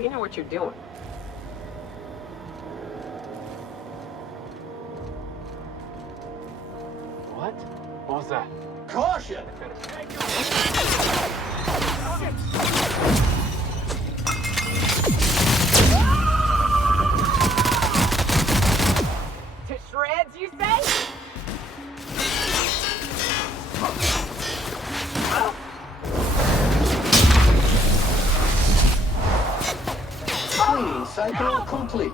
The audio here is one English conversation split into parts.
You know what you're doing. What? What was that? Caution! To shreds, you say? Cleaning cycle complete.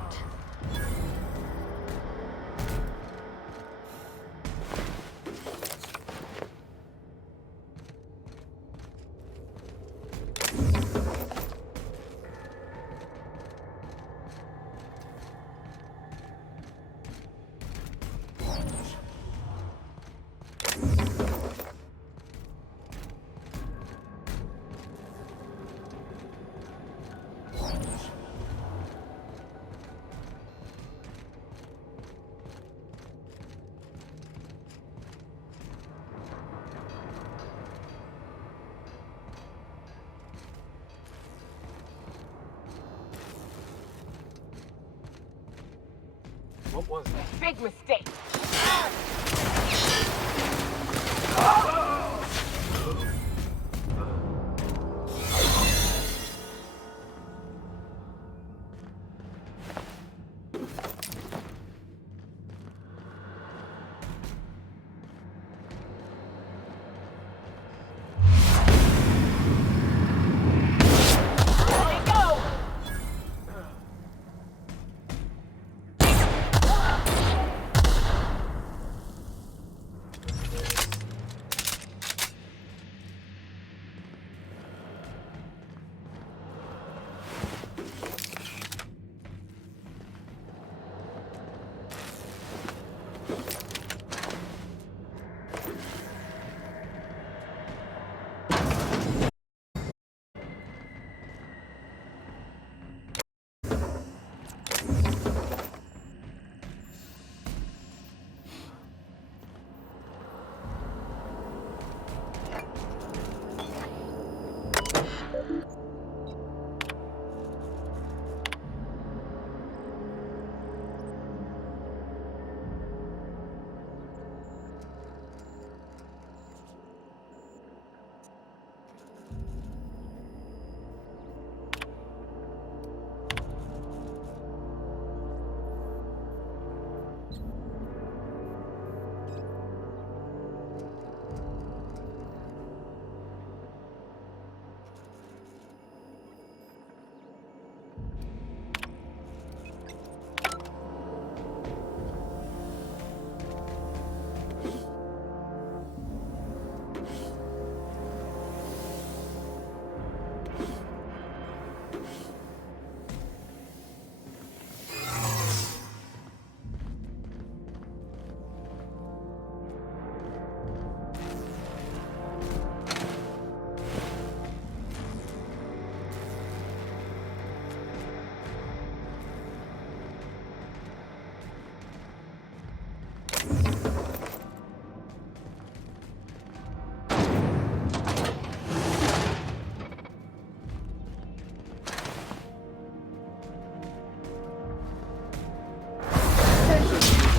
What was that? Big mistake.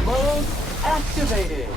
Mode activated.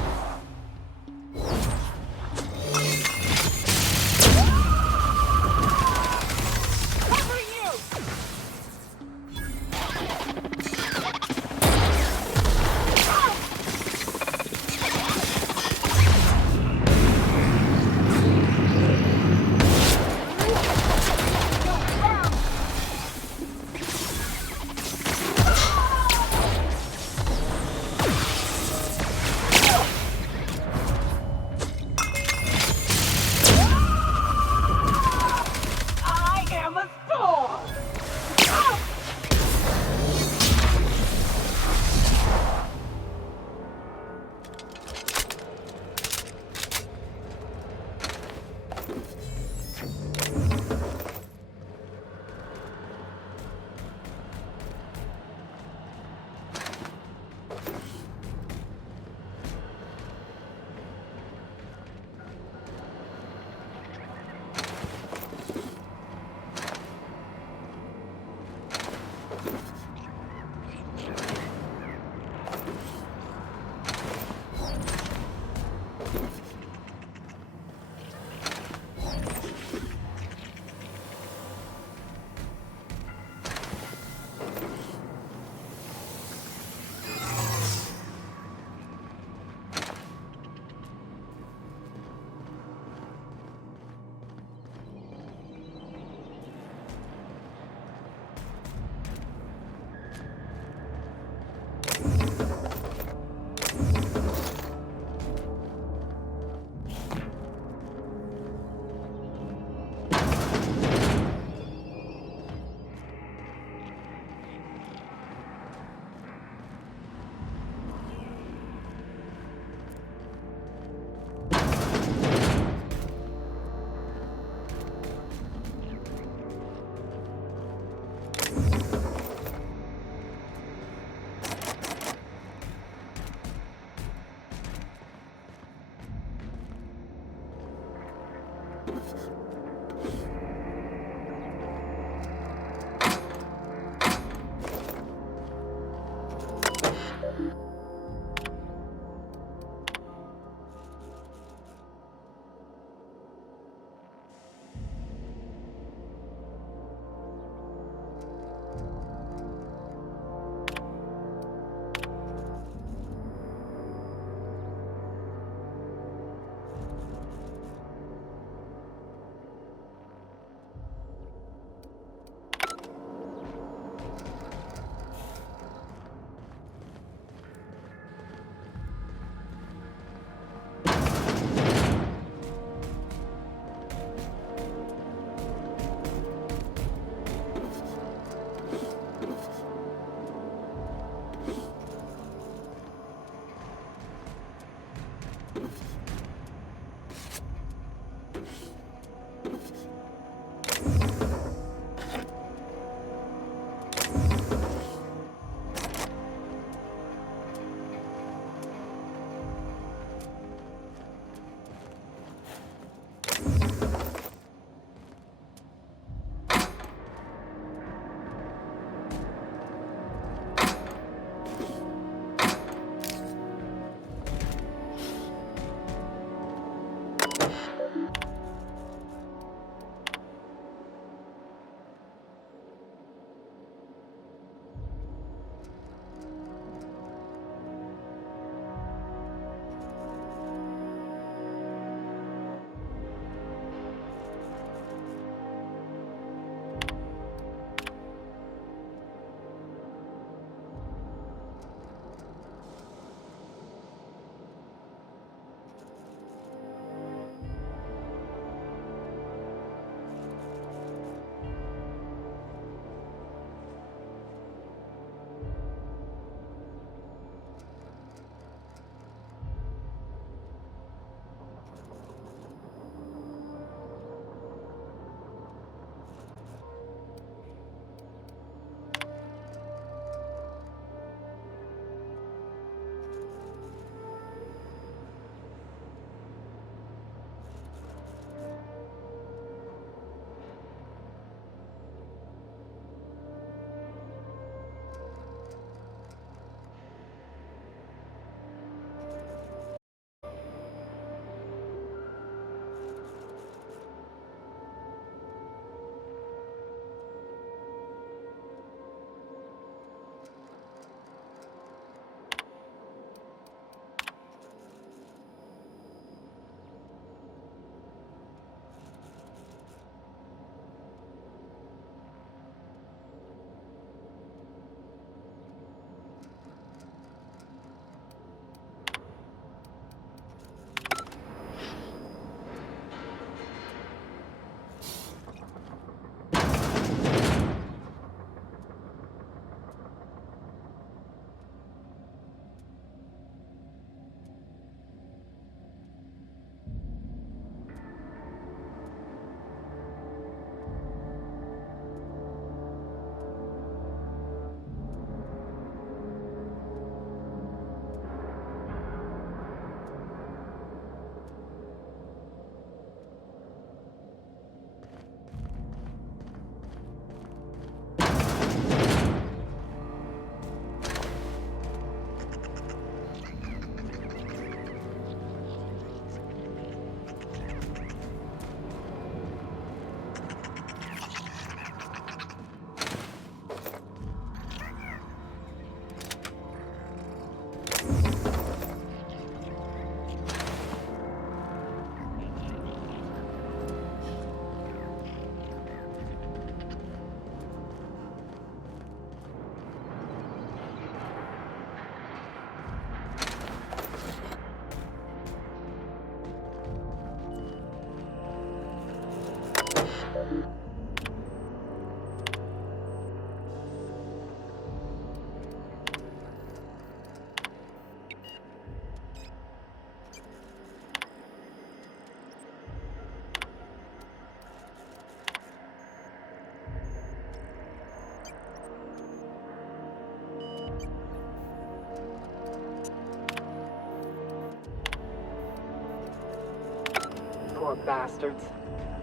Poor bastards.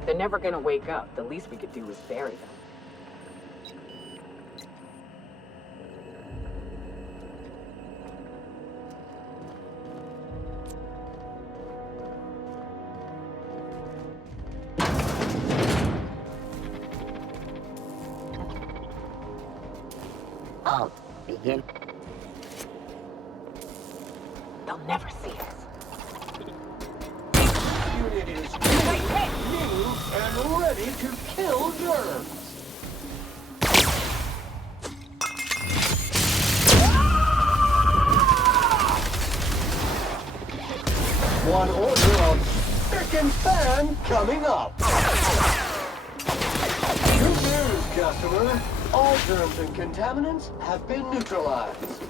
They're never gonna wake up. The least we could do is bury them. I'll begin. They'll never see us. Unit is new and ready to kill germs. One order of spick and span coming up. Good news, customer. All germs and contaminants have been neutralized.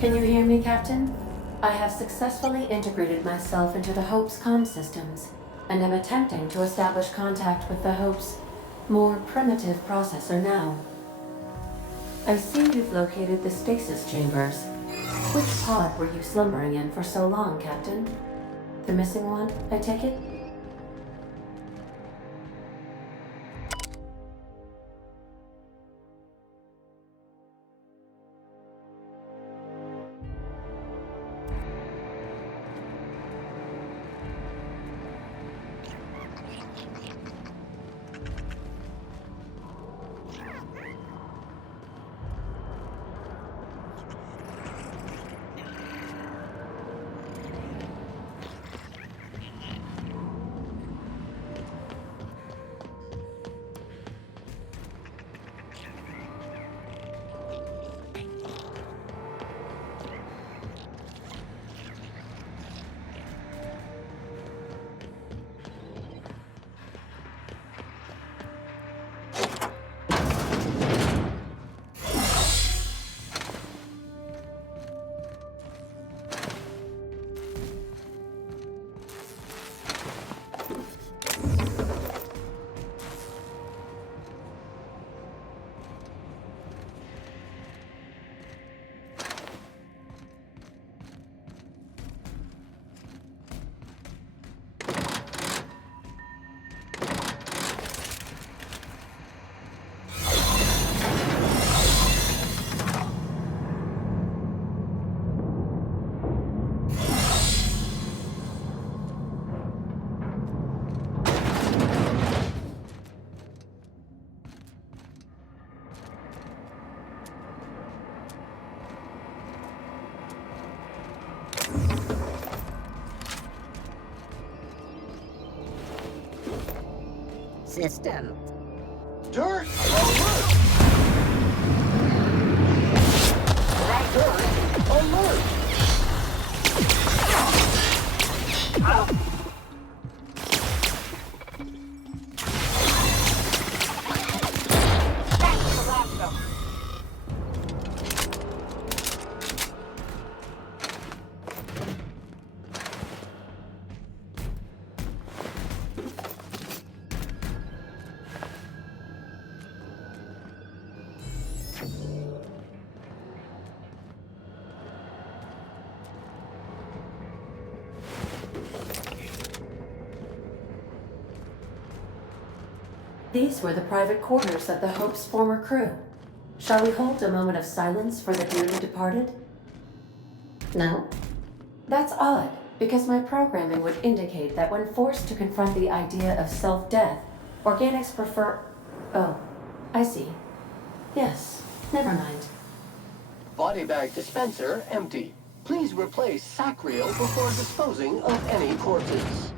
Can you hear me, Captain? I have successfully integrated myself into the Hope's comm systems, and am attempting to establish contact with the Hope's more primitive processor now. I see you've located the stasis chambers. Which pod were you slumbering in for so long, Captain? The missing one, I take it? system. Dirt alert! Dirt alert! Back to the lab zone. These were the private quarters of the Hope's former crew. Shall we hold a moment of silence for the dearly departed? No? That's odd, because my programming would indicate that when forced to confront the idea of self-death, organics prefer... Oh, I see. Yes, never mind. Body bag dispenser empty. Please replace Sacriel before disposing of any corpses.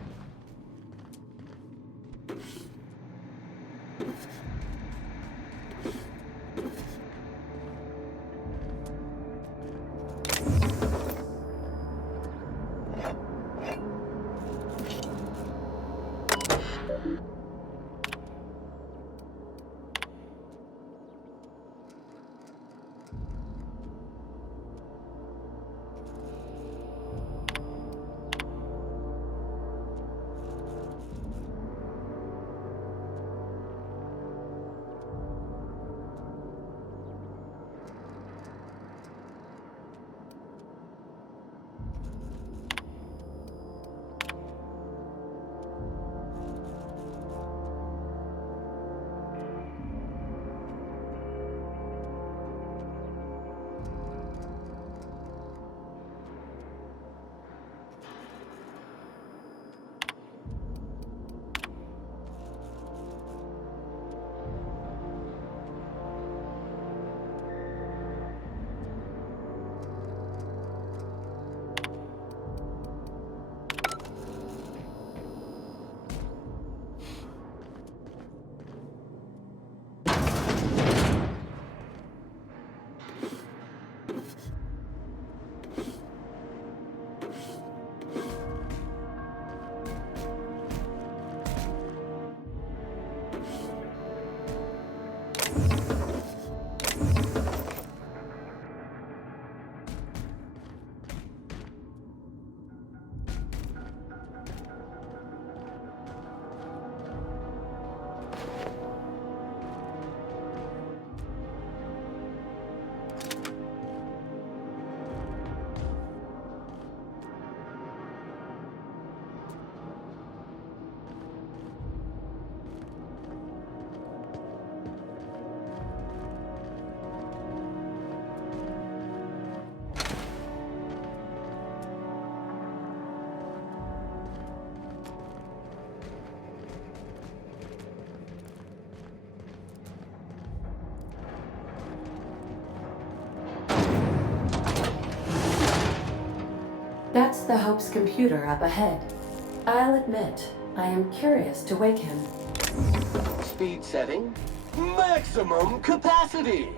That's the Hope's computer up ahead. I'll admit, I am curious to wake him. Speed setting. Maximum capacity!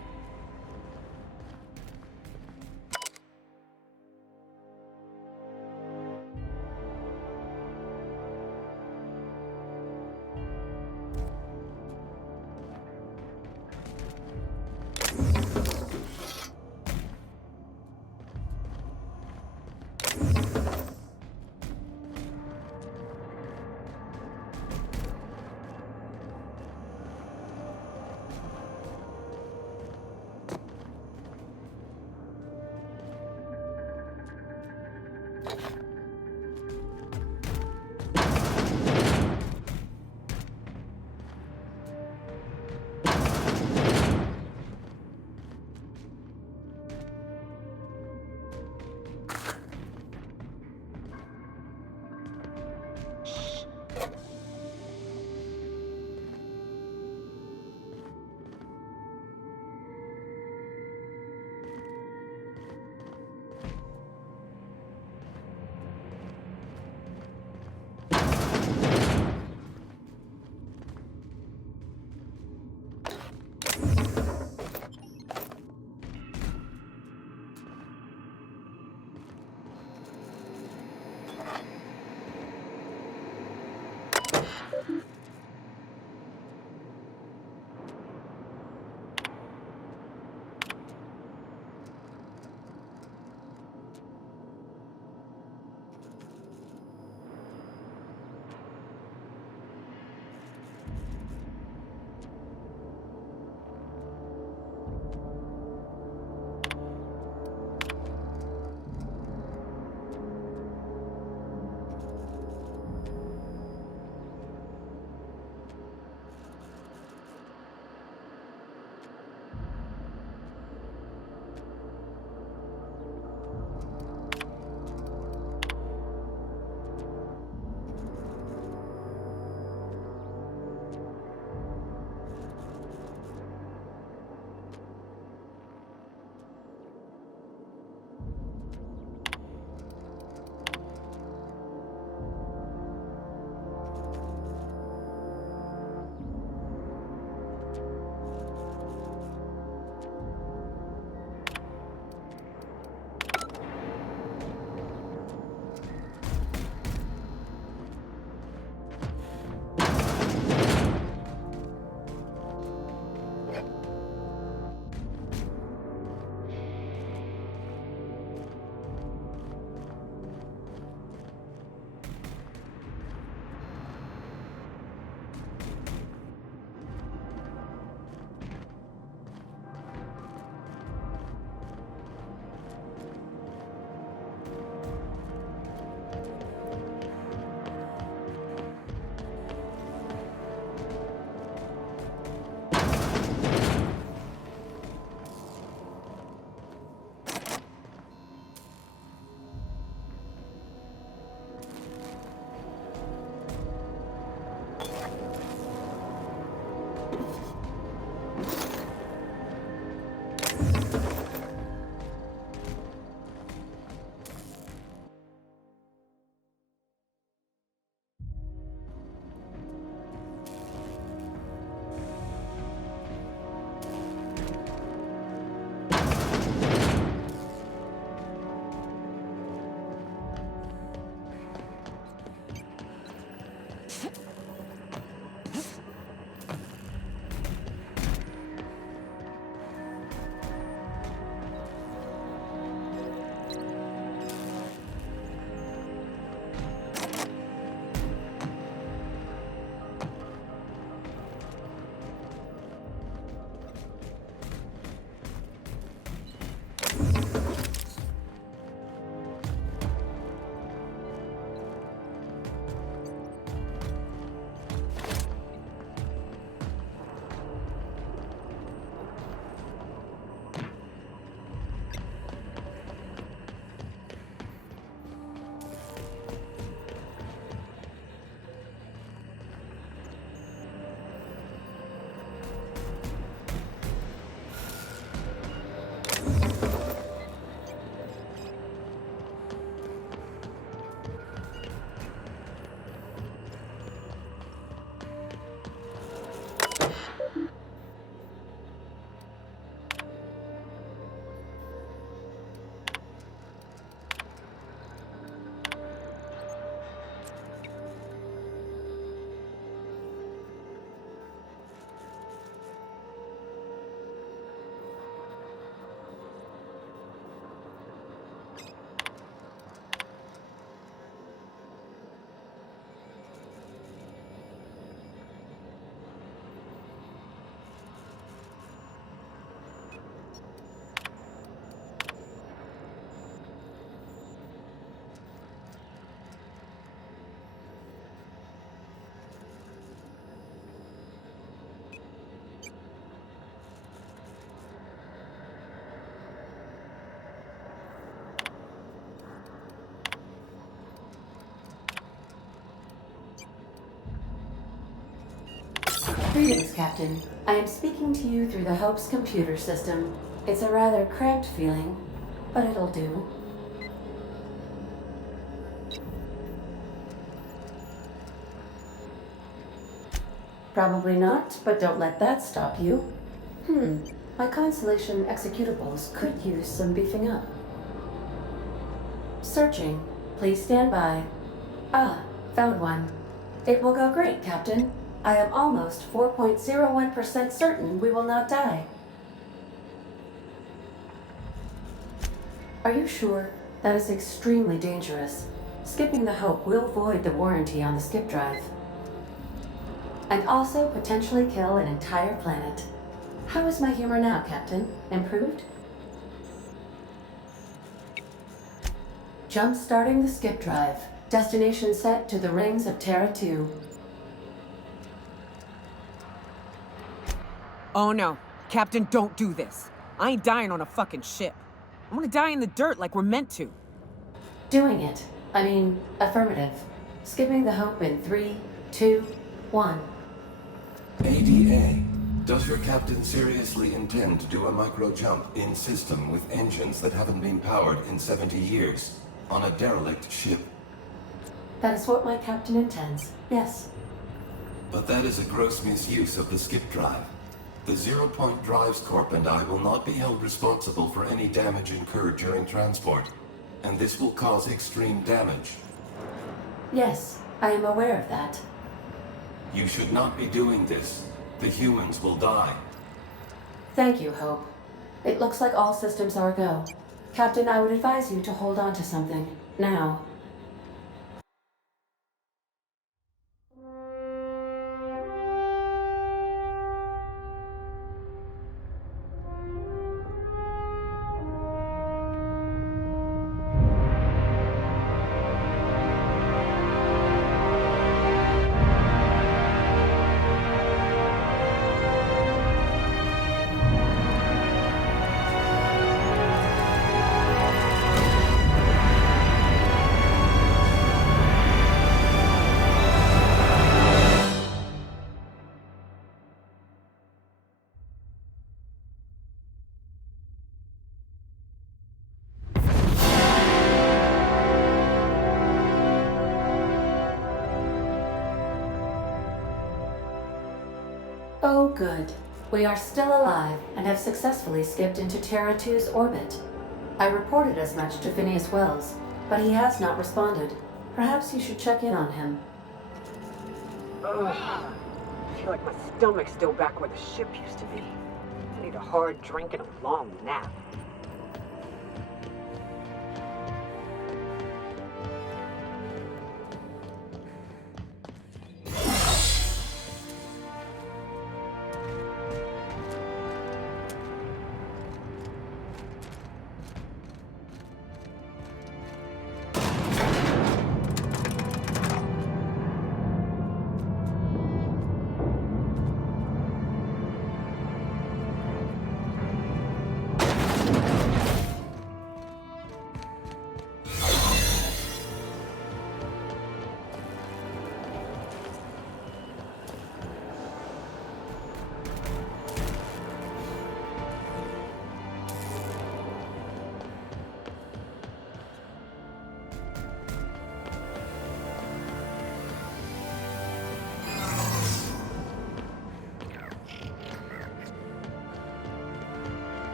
Greetings, Captain. I am speaking to you through the Hope's computer system. It's a rather cramped feeling, but it'll do. Probably not, but don't let that stop you. My Constellation executables could use some beefing up. Searching. Please stand by. Ah, found one. It will go great, Captain. I am almost 4.01% certain we will not die. Are you sure? That is extremely dangerous. Skipping the Hope will void the warranty on the skip drive. And also potentially kill an entire planet. How is my humor now, Captain? Improved? Jump-starting the skip drive. Destination set to the rings of Terra 2. Oh no. Captain, don't do this. I ain't dying on a fucking ship. I'm gonna die in the dirt like we're meant to. Doing it. I mean, affirmative. Skipping the Hope in 3, 2, 1. ADA, does your captain seriously intend to do a micro-jump in system with engines that haven't been powered in 70 years on a derelict ship? That is what my captain intends, yes. But that is a gross misuse of the skip drive. The Zero Point Drives Corp and I will not be held responsible for any damage incurred during transport, and this will cause extreme damage. Yes, I am aware of that. You should not be doing this. The humans will die. Thank you, Hope. It looks like all systems are a go. Captain, I would advise you to hold on to something. Now. Oh, good. We are still alive and have successfully skipped into Terra 2's orbit. I reported as much to Phineas Wells, but he has not responded. Perhaps you should check in on him. Ugh. I feel like my stomach's still back where the ship used to be. I need a hard drink and a long nap.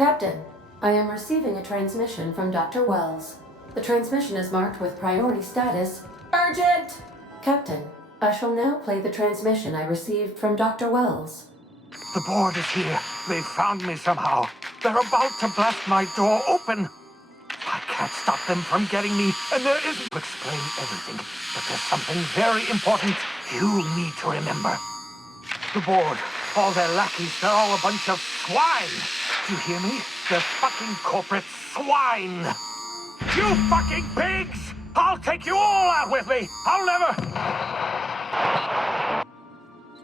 Captain, I am receiving a transmission from Dr. Wells. The transmission is marked with priority status Urgent! Captain, I shall now play the transmission I received from Dr. Wells. The board is here. They found me somehow. They're about to blast my door open. I can't stop them from getting me, and there isn't to explain everything. But there's something very important you need to remember. The board, all their lackeys, they're all a bunch of swine. Do you hear me? They're fucking corporate swine. You fucking pigs! I'll take you all out with me! I'll never...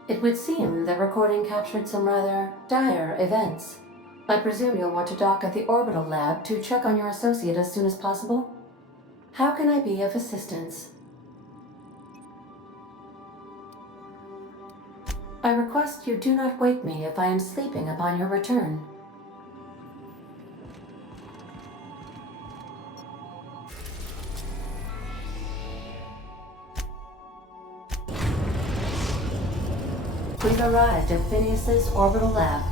It would seem the recording captured some rather dire events. I presume you'll want to dock at the orbital lab to check on your associate as soon as possible? How can I be of assistance? I request you do not wake me if I am sleeping upon your return. We've arrived at Phineas's orbital lab.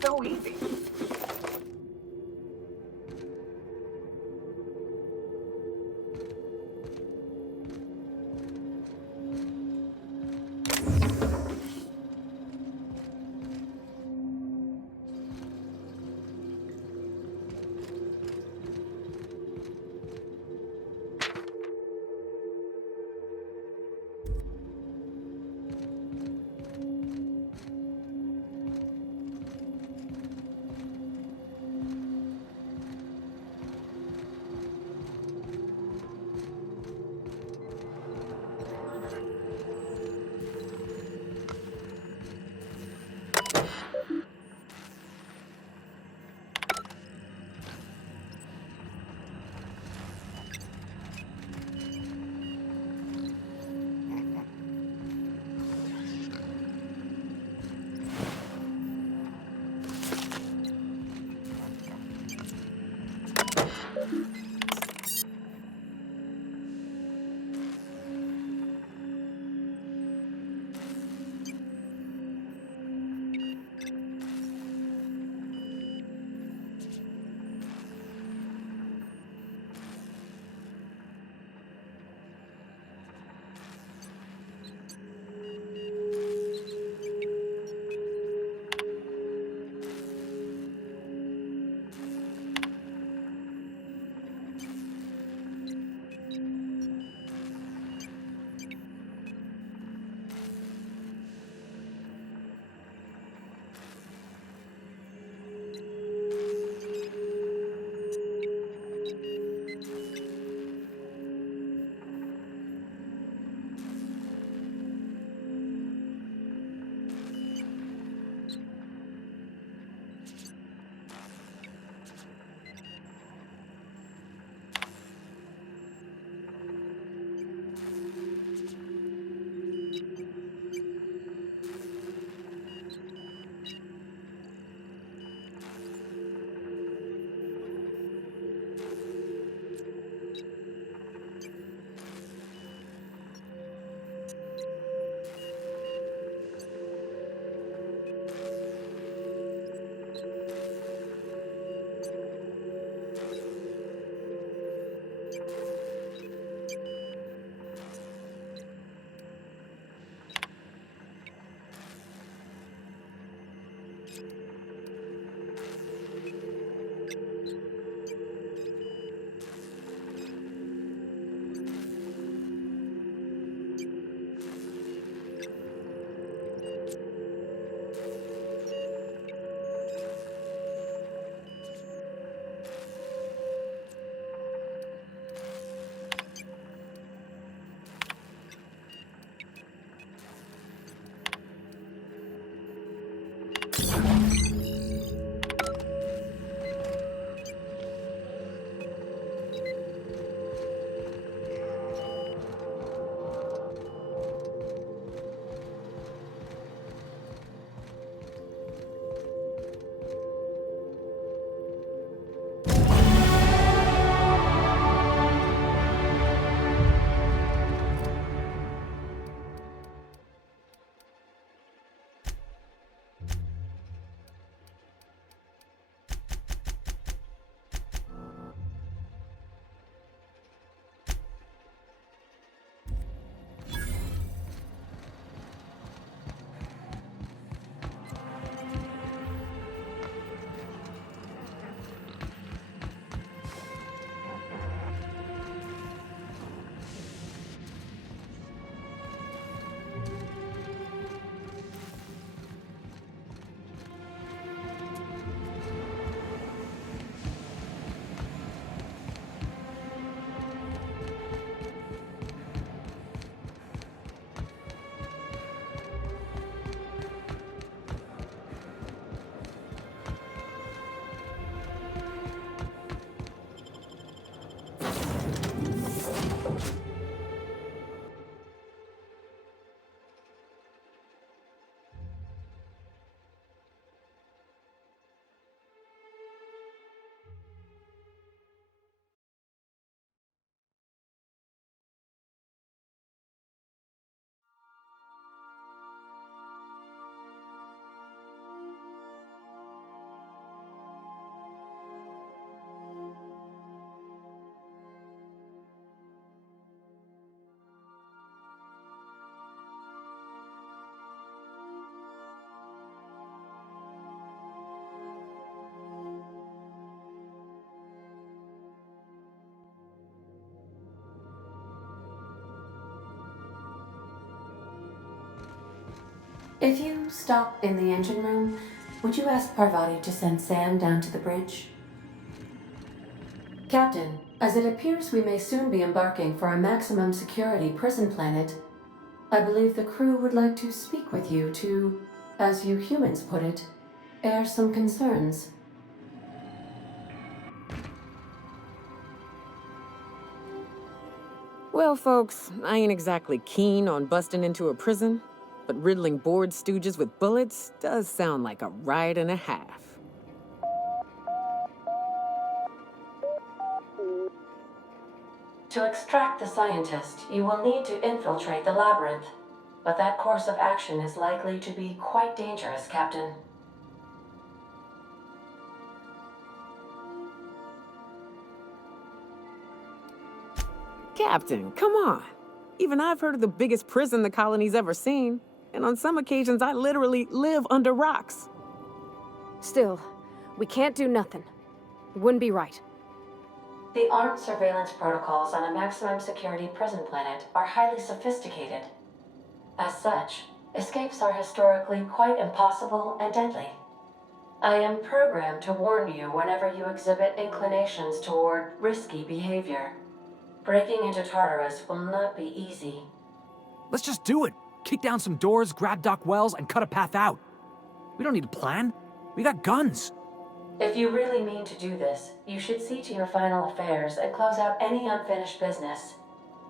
so easy. If you stop in the engine room, would you ask Parvati to send Sam down to the bridge? Captain, as it appears we may soon be embarking for a maximum security prison planet, I believe the crew would like to speak with you to, as you humans put it, air some concerns. Well, folks, I ain't exactly keen on busting into a prison, but riddling bored stooges with bullets does sound like a ride and a half. To extract the scientist, you will need to infiltrate the labyrinth, but that course of action is likely to be quite dangerous, Captain. Captain, come on. Even I've heard of the biggest prison the colony's ever seen, and on some occasions I literally live under rocks. Still, we can't do nothing. It wouldn't be right. The armed surveillance protocols on a maximum security prison planet are highly sophisticated. As such, escapes are historically quite impossible and deadly. I am programmed to warn you whenever you exhibit inclinations toward risky behavior. Breaking into Tartarus will not be easy. Let's just do it. Kick down some doors, grab Doc Wells, and cut a path out. We don't need a plan. We got guns. If you really mean to do this, you should see to your final affairs and close out any unfinished business.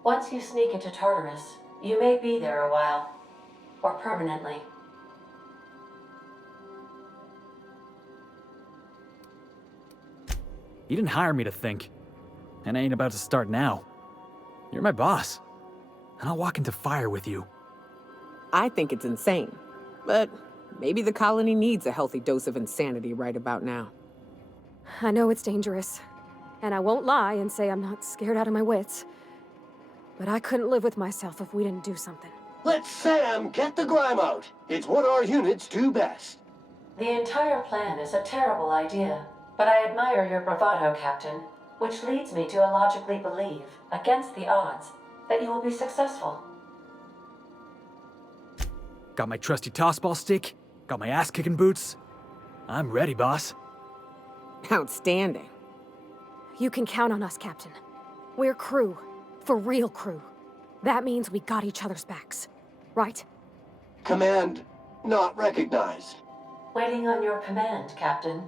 Once you sneak into Tartarus, you may be there a while. Or permanently. You didn't hire me to think. And I ain't about to start now. You're my boss. And I'll walk into fire with you. I think it's insane, but maybe the colony needs a healthy dose of insanity right about now. I know it's dangerous, and I won't lie and say I'm not scared out of my wits. But I couldn't live with myself if we didn't do something. Let Sam get the grime out. It's what our units do best. The entire plan is a terrible idea, but I admire your bravado, Captain, which leads me to illogically believe, against the odds, that you will be successful. Got my trusty tossball stick, got my ass-kicking boots. I'm ready, boss. Outstanding. You can count on us, Captain. We're crew. For real crew. That means we got each other's backs. Right? Command not recognized. Waiting on your command, Captain.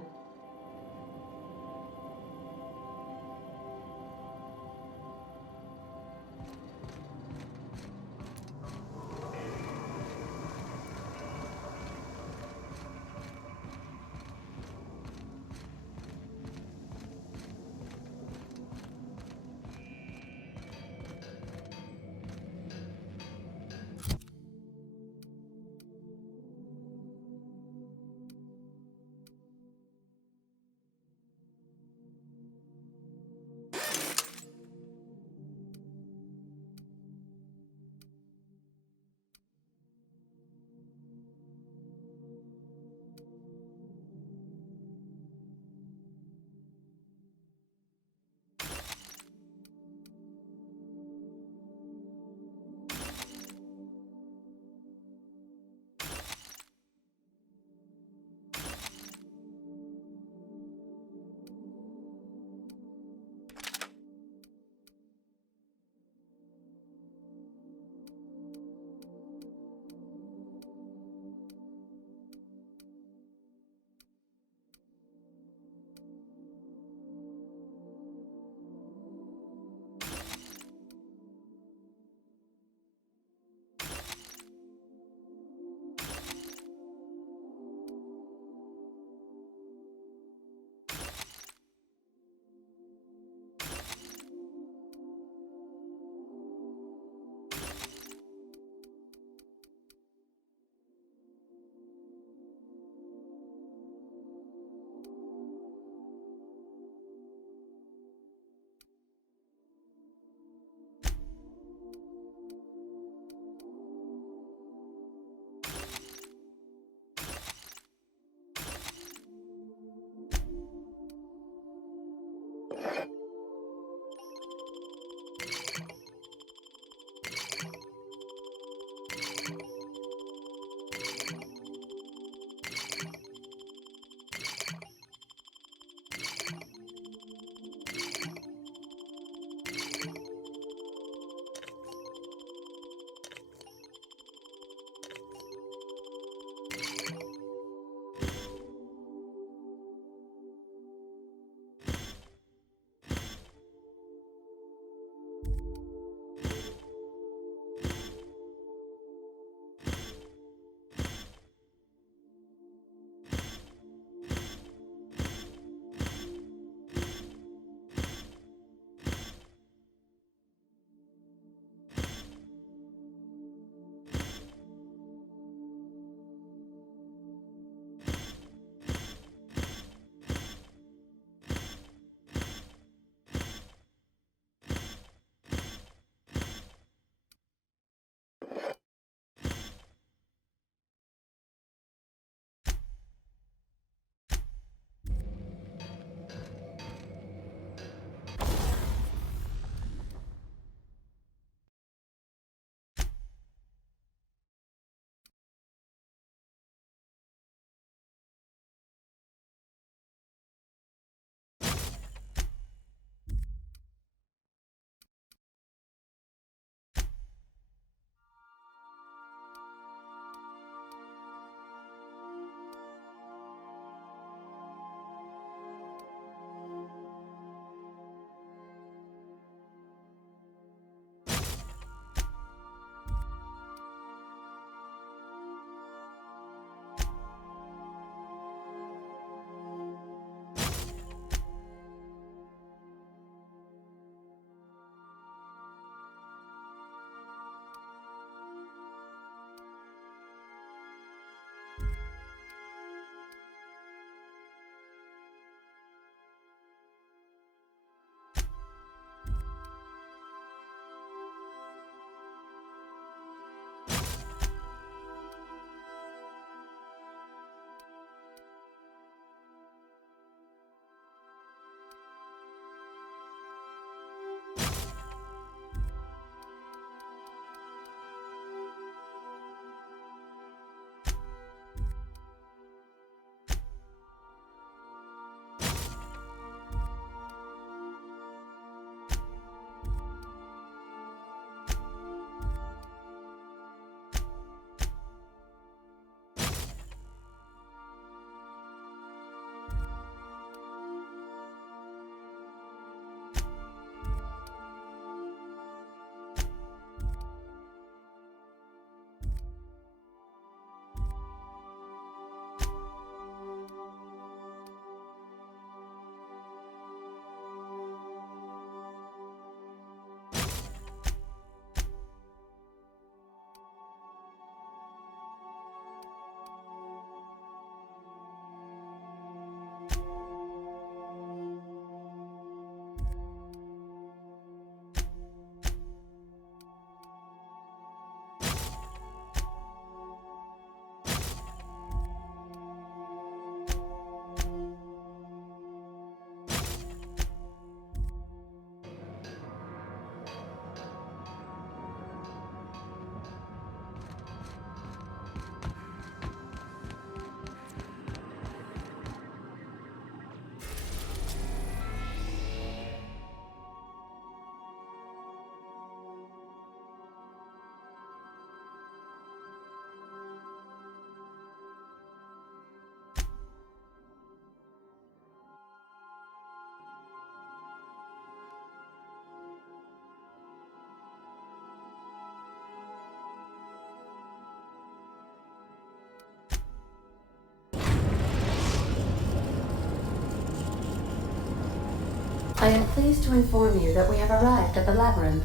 I am pleased to inform you that we have arrived at the labyrinth.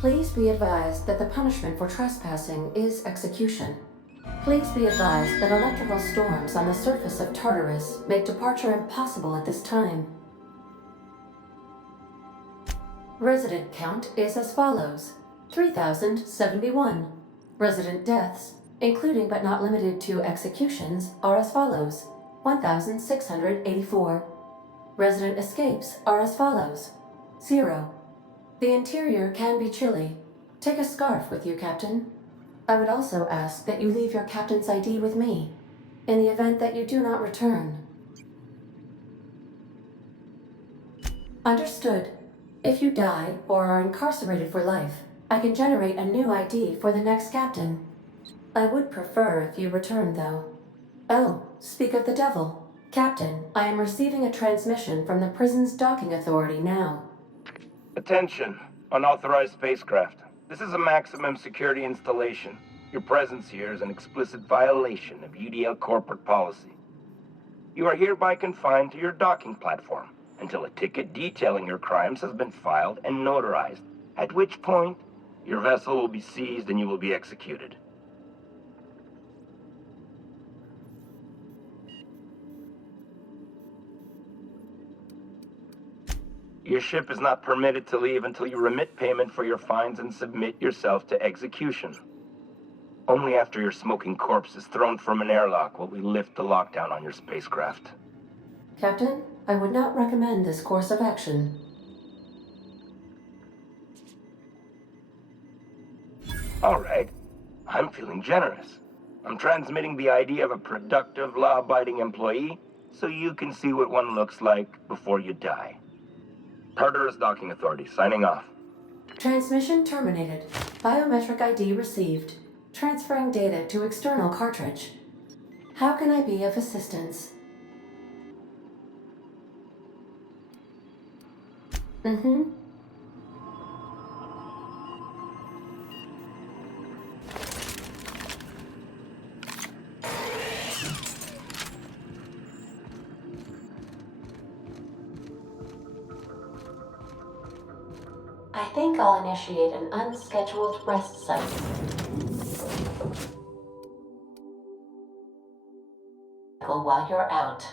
Please be advised that the punishment for trespassing is execution. Please be advised that electrical storms on the surface of Tartarus make departure impossible at this time. Resident count is as follows: 3,071. Resident deaths, including but not limited to executions, are as follows: 1,684. Resident escapes are as follows: 0. The interior can be chilly. Take a scarf with you, Captain. I would also ask that you leave your captain's ID with me, in the event that you do not return. Understood. If you die or are incarcerated for life, I can generate a new ID for the next captain. I would prefer if you return, though. Oh, speak of the devil. Captain, I am receiving a transmission from the prison's docking authority now. Attention, unauthorized spacecraft. This is a maximum security installation. Your presence here is an explicit violation of UDL corporate policy. You are hereby confined to your docking platform until a ticket detailing your crimes has been filed and notarized, at which point your vessel will be seized and you will be executed. Your ship is not permitted to leave until you remit payment for your fines and submit yourself to execution. Only after your smoking corpse is thrown from an airlock will we lift the lockdown on your spacecraft. Captain, I would not recommend this course of action. All right. I'm feeling generous. I'm transmitting the ID of a productive, law-abiding employee so you can see what one looks like before you die. Tartarus Docking Authority, signing off. Transmission terminated. Biometric ID received. Transferring data to external cartridge. How can I be of assistance? Mm-hmm. I think I'll initiate an unscheduled rest cycle. While you're out.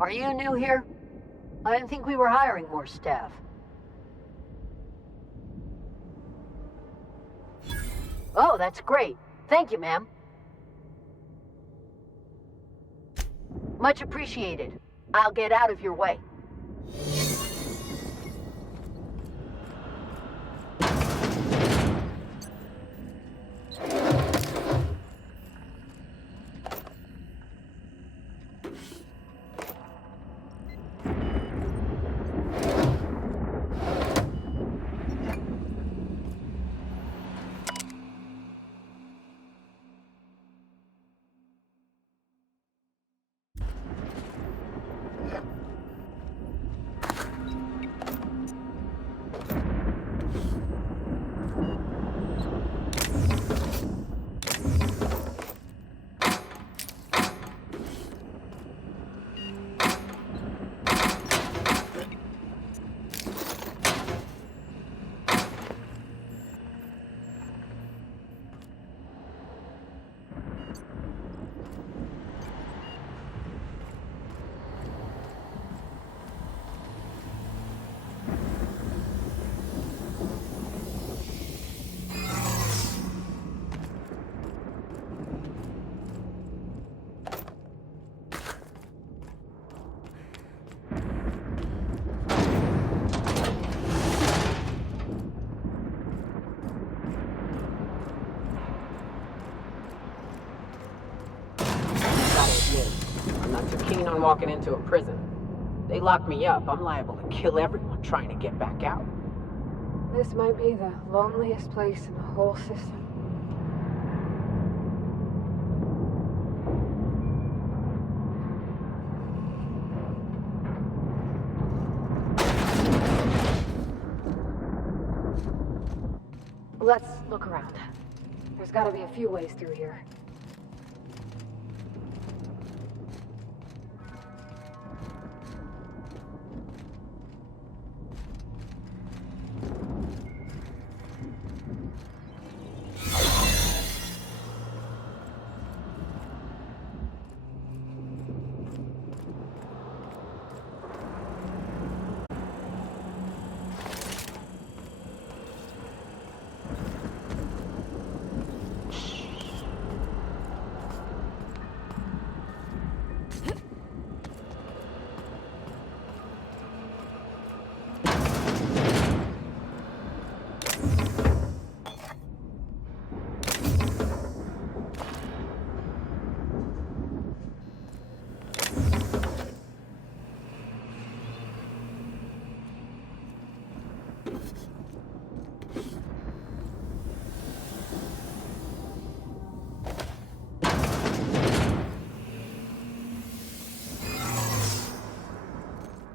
Are you new here? I didn't think we were hiring more staff. Oh, that's great. Thank you, ma'am. Much appreciated. I'll get out of your way. I'm not too keen on walking into a prison. They lock me up, I'm liable to kill everyone trying to get back out. This might be the loneliest place in the whole system. Let's look around. There's gotta be a few ways through here.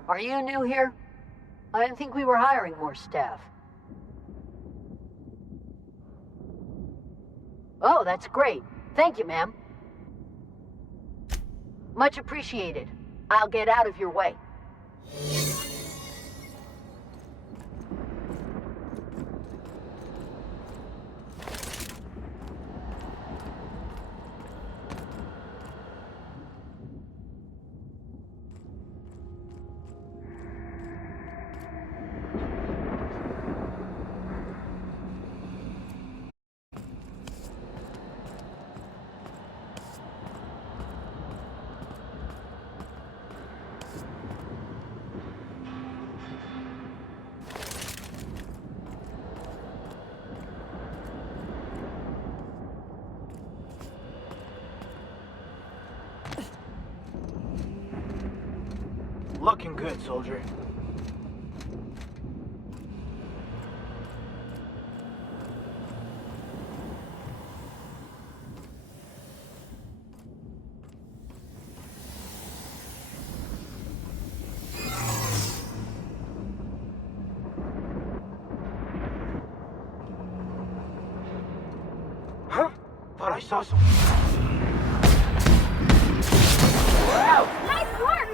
Are you new here? I didn't think we were hiring more staff. Oh, that's great. Thank you, ma'am. Much appreciated. I'll get out of your way. Looking good, soldier. Huh? Thought I saw something. Nice work!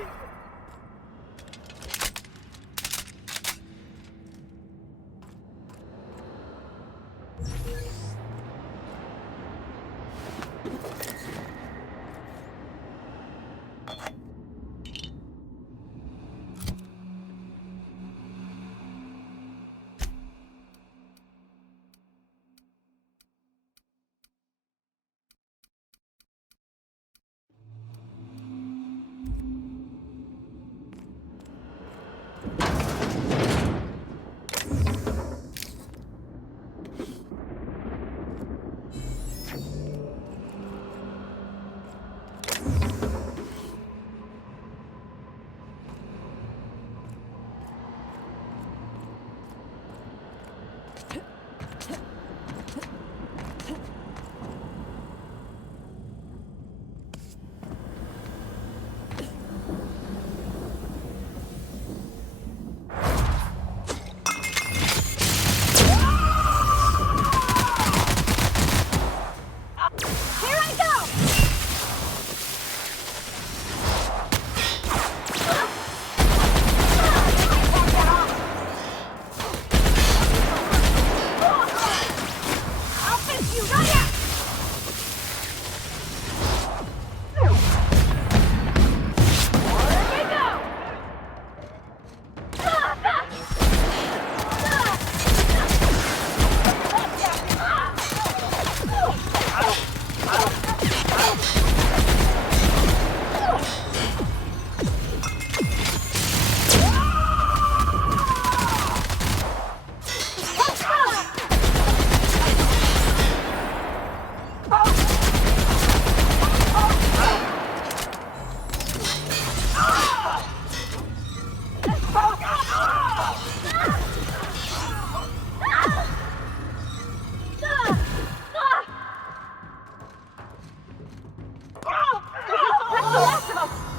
last of them!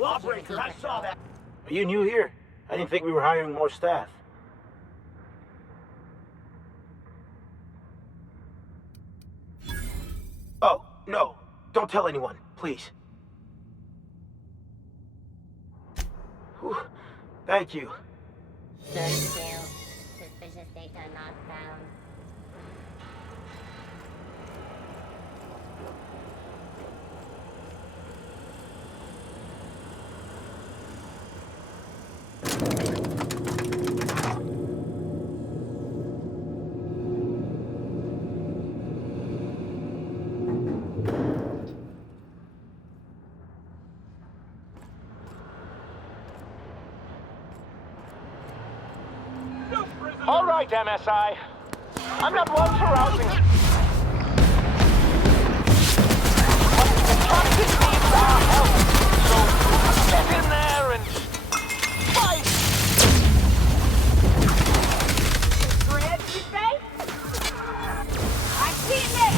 Lawbreaker, I saw that. Are you new here? I didn't think we were hiring more staff. Oh, no. Don't tell anyone, please. Whew. Thank you. Stood still. Suspicious data not found. All right, MSI. I'm not one for rousing. The captain needs our help, so get in there and fight. Fred, you say? I see it!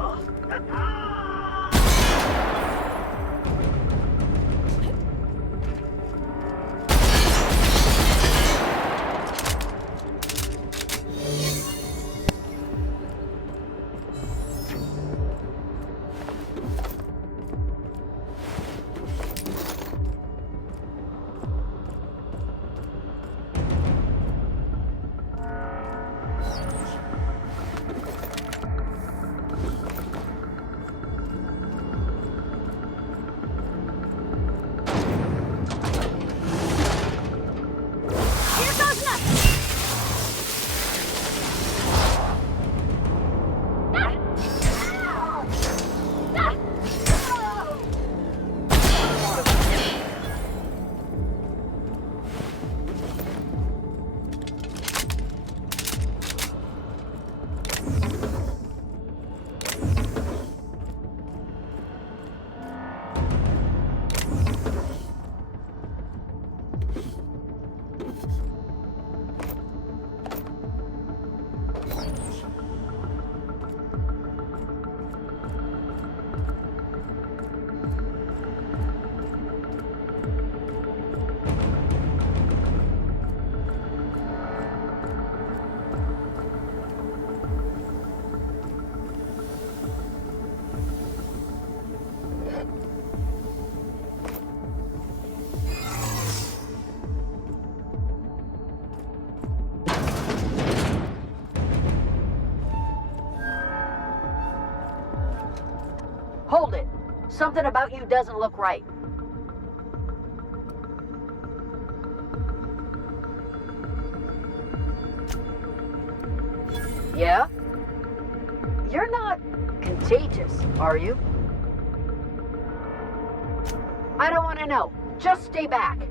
Huh? Something about you doesn't look right. Yeah? You're not contagious, are you? I don't want to know. Just stay back.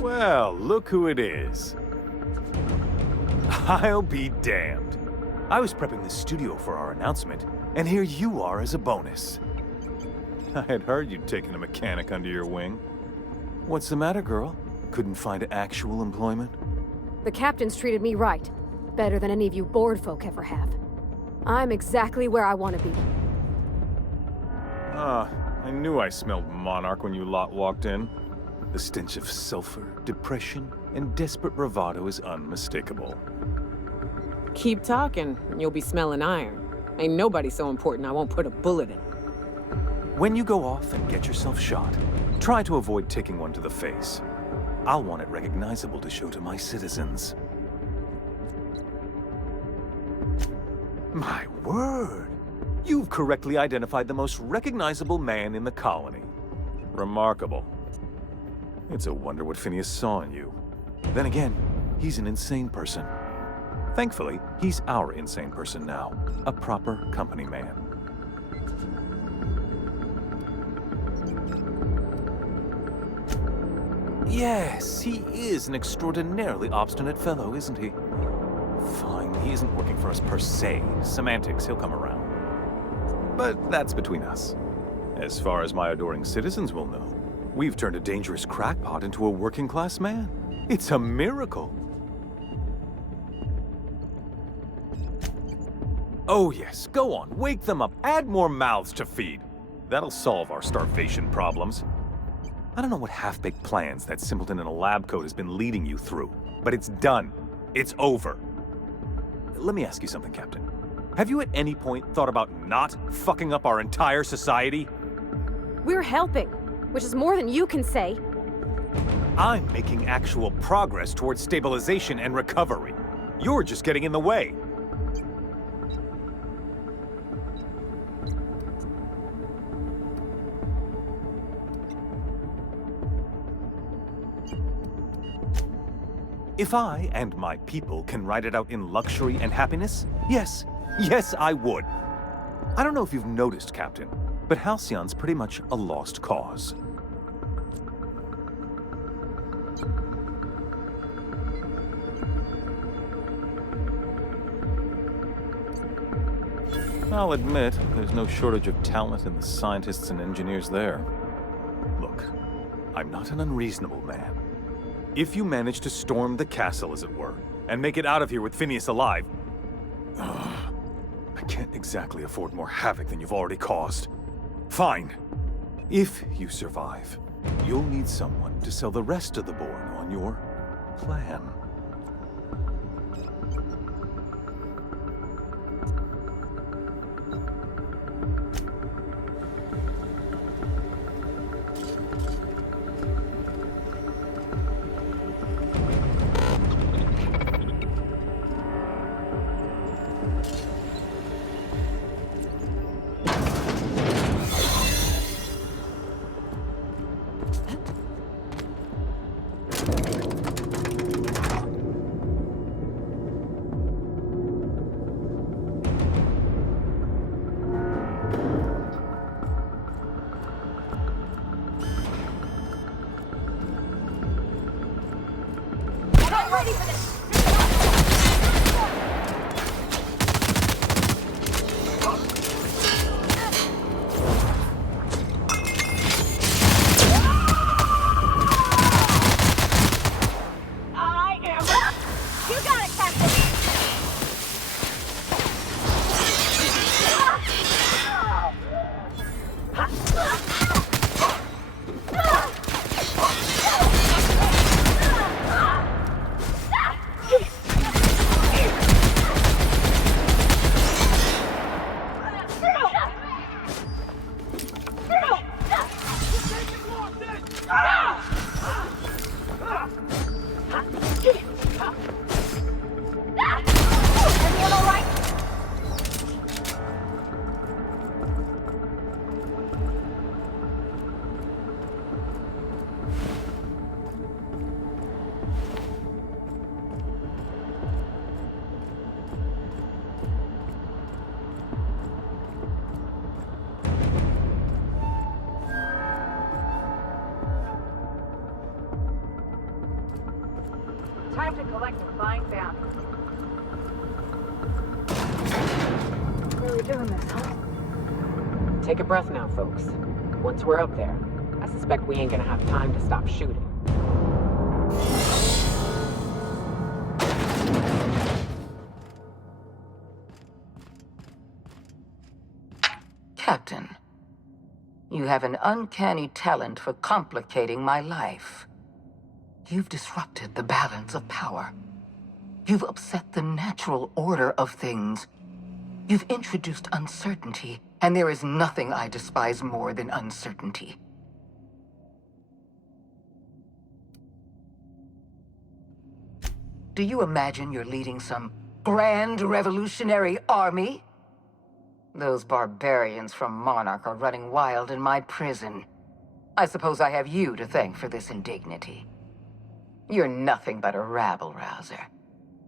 Well, look who it is. I'll be damned. I was prepping the studio for our announcement, and here you are as a bonus. I had heard you'd taken a mechanic under your wing. What's the matter, girl? Couldn't find actual employment? The captain's treated me right. Better than any of you bored folk ever have. I'm exactly where I want to be. Ah, I knew I smelled Monarch when you lot walked in. The stench of sulfur, depression, and desperate bravado is unmistakable. Keep talking, and you'll be smelling iron. Ain't nobody so important I won't put a bullet in. When you go off and get yourself shot, try to avoid taking one to the face. I'll want it recognizable to show to my citizens. My word! You've correctly identified the most recognizable man in the colony. Remarkable. It's a wonder what Phineas saw in you. Then again, he's an insane person. Thankfully, he's our insane person now. A proper company man. Yes, he is an extraordinarily obstinate fellow, isn't he? Fine, he isn't working for us per se. Semantics, he'll come around. But that's between us. As far as my adoring citizens will know, we've turned a dangerous crackpot into a working-class man. It's a miracle. Oh yes, go on, wake them up, add more mouths to feed. That'll solve our starvation problems. I don't know what half-baked plans that simpleton in a lab coat has been leading you through, but it's done. It's over. Let me ask you something, Captain. Have you at any point thought about not fucking up our entire society? We're helping, which is more than you can say. I'm making actual progress towards stabilization and recovery. You're just getting in the way. If I and my people can ride it out in luxury and happiness, yes, I would. I don't know if you've noticed, Captain, but Halcyon's pretty much a lost cause. I'll admit, there's no shortage of talent in the scientists and engineers there. Look, I'm not an unreasonable man. If you manage to storm the castle, as it were, and make it out of here with Phineas alive, I can't exactly afford more havoc than you've already caused. Fine. If you survive, you'll need someone to sell the rest of the Borg on your plan. Time to collect the fine bounty. Really doing this, huh? Take a breath now, folks. Once we're up there, I suspect we ain't gonna have time to stop shooting. Captain, you have an uncanny talent for complicating my life. You've disrupted the balance of power. You've upset the natural order of things. You've introduced uncertainty, and there is nothing I despise more than uncertainty. Do you imagine you're leading some grand revolutionary army? Those barbarians from Monarch are running wild in my prison. I suppose I have you to thank for this indignity. You're nothing but a rabble-rouser.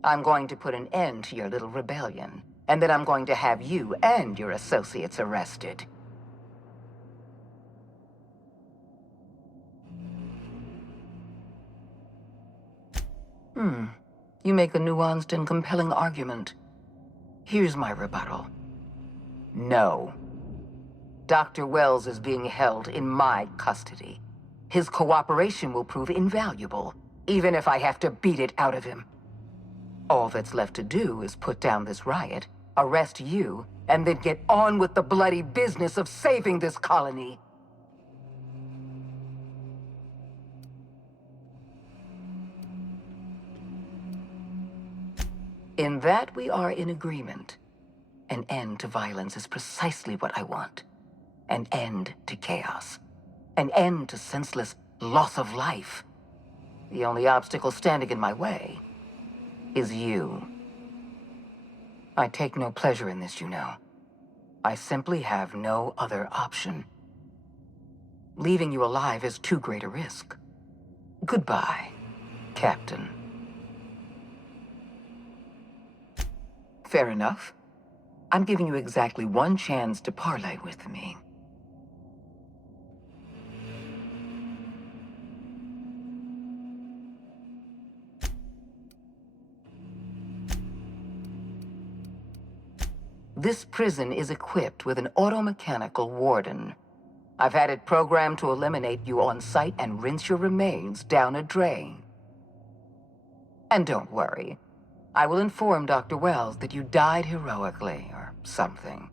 I'm going to put an end to your little rebellion, and then I'm going to have you and your associates arrested. You make a nuanced and compelling argument. Here's my rebuttal. No. Dr. Wells is being held in my custody. His cooperation will prove invaluable, even if I have to beat it out of him. All that's left to do is put down this riot, arrest you, and then get on with the bloody business of saving this colony. In that we are in agreement. An end to violence is precisely what I want. An end to chaos. An end to senseless loss of life. The only obstacle standing in my way is you. I take no pleasure in this, you know. I simply have no other option. Leaving you alive is too great a risk. Goodbye, Captain. Fair enough. I'm giving you exactly one chance to parley with me. This prison is equipped with an automechanical warden. I've had it programmed to eliminate you on sight and rinse your remains down a drain. And don't worry. I will inform Dr. Wells that you died heroically, or something.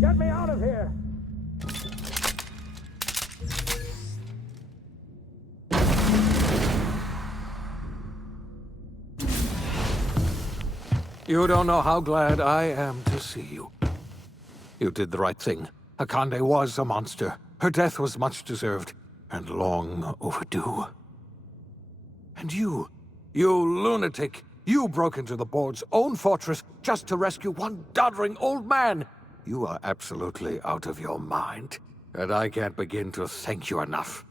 Get me out of here! You don't know how glad I am to see you. You did the right thing. Akande was a monster. Her death was much deserved, and long overdue. And you lunatic, you broke into the board's own fortress just to rescue one doddering old man. You are absolutely out of your mind, and I can't begin to thank you enough.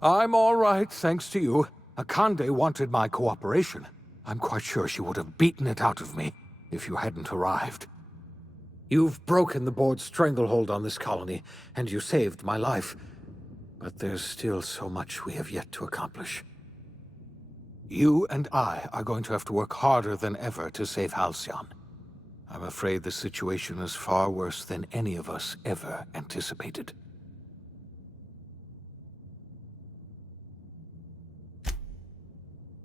I'm all right, thanks to you. Akande wanted my cooperation. I'm quite sure she would have beaten it out of me if you hadn't arrived. You've broken the board's stranglehold on this colony, and you saved my life. But there's still so much we have yet to accomplish. You and I are going to have to work harder than ever to save Halcyon. I'm afraid the situation is far worse than any of us ever anticipated.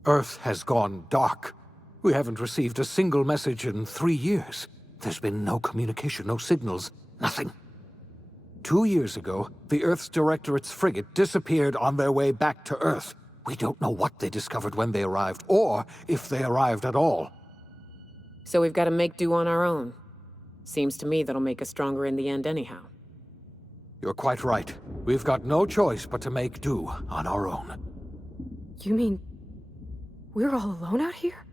Earth has gone dark. We haven't received a single message in 3 years. There's been no communication, no signals, nothing. 2 years ago, the Earth's Directorate's frigate disappeared on their way back to Earth. We don't know what they discovered when they arrived, or if they arrived at all. So we've got to make do on our own. Seems to me that'll make us stronger in the end anyhow. You're quite right. We've got no choice but to make do on our own. You mean we're all alone out here?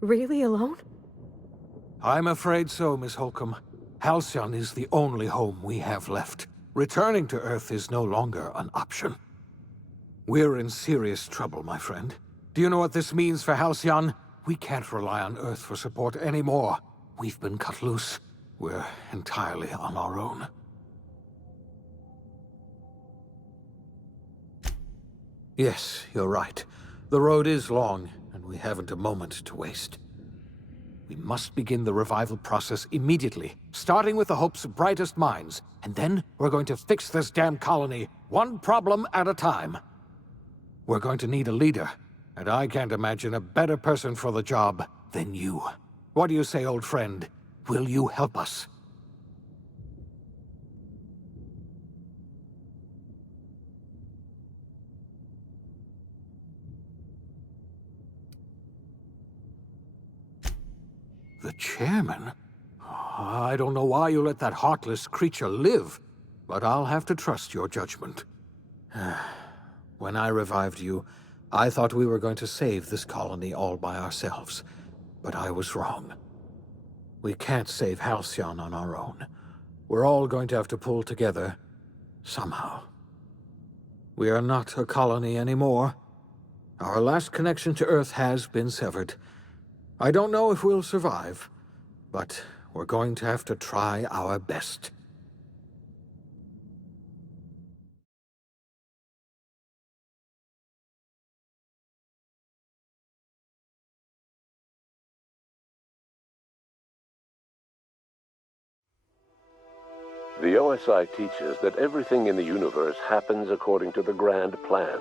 Really alone? I'm afraid so, Miss Holcomb. Halcyon is the only home we have left. Returning to Earth is no longer an option. We're in serious trouble, my friend. Do you know what this means for Halcyon? We can't rely on Earth for support anymore. We've been cut loose. We're entirely on our own. Yes, you're right. The road is long, and we haven't a moment to waste. We must begin the revival process immediately, starting with the Hope's brightest minds, and then we're going to fix this damn colony, one problem at a time. We're going to need a leader, and I can't imagine a better person for the job than you. What do you say, old friend? Will you help us? The Chairman? I don't know why you let that heartless creature live, but I'll have to trust your judgment. When I revived you, I thought we were going to save this colony all by ourselves, but I was wrong. We can't save Halcyon on our own. We're all going to have to pull together, somehow. We are not a colony anymore. Our last connection to Earth has been severed. I don't know if we'll survive, but we're going to have to try our best. The OSI teaches that everything in the universe happens according to the grand plan.